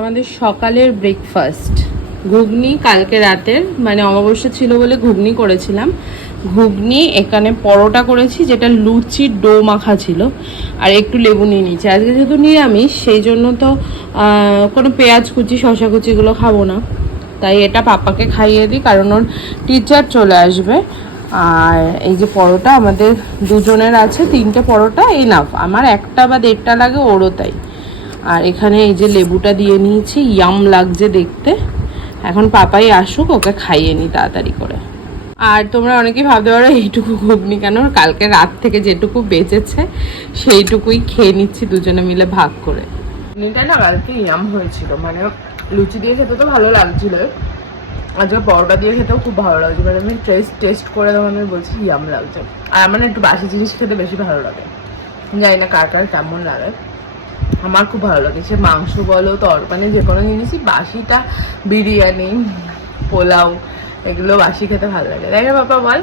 আমাদের সকালের ব্রেকফাস্ট ঘুগনি, কালকে রাতের মানে অমাবস্যা ছিল বলে ঘুগনি করেছিলাম। ঘুগনি, এখানে পরোটা করেছি যেটা লুচির ডো মাখা ছিল, আর একটু লেবু নিয়ে নিয়েছি। আজকে যেহেতু নিরামিষ সেই জন্য তো কোনো পেঁয়াজ কুচি শশা কুচিগুলো খাবো না, তাই এটা পাপাকে খাইয়ে দিই কারণ ওর টিচার চলে আসবে। আর এই যে পরোটা আমাদের দুজনের আছে, 3টে পরোটা এনাফ, আমার একটা বা 1.5টা লাগে, ওরও তাই। আর এখানে এই যে লেবুটা দিয়ে নিয়েছি, ইয়াম লাগছে দেখতে। এখন পাপাই আসুক, ওকে খাইয়ে নিই তাড়াতাড়ি করে। আর তোমরা অনেকেই ভাবতে পারো এইটুকু ঘুগনি কেন, কালকে রাত থেকে যেটুকু বেঁচেছে সেইটুকুই খেয়ে নিচ্ছি দুজনে মিলে ভাগ করে। ঘুগনিটা না কালকে ইয়াম হয়েছিল, মানে লুচি দিয়ে খেতে তো ভালো লাগছিল, আজকে পরোটা দিয়ে খেতেও খুব ভালো লাগছে। মানে আমি টেস্ট করে তোমাদের বলছি ইয়াম লাগছে। আর আমার একটু বাসি জিনিস খেতে বেশি ভালো লাগে, জানি না কার কার কেমন লাগে, আমার খুব ভালো লাগে। সে মাংস বলো, মানে যে কোনো জিনিসই বাসিটা, বিরিয়ানি, পোলাও, এগুলো বাসি খেতে ভালো লাগে, তাই না বাবা বল?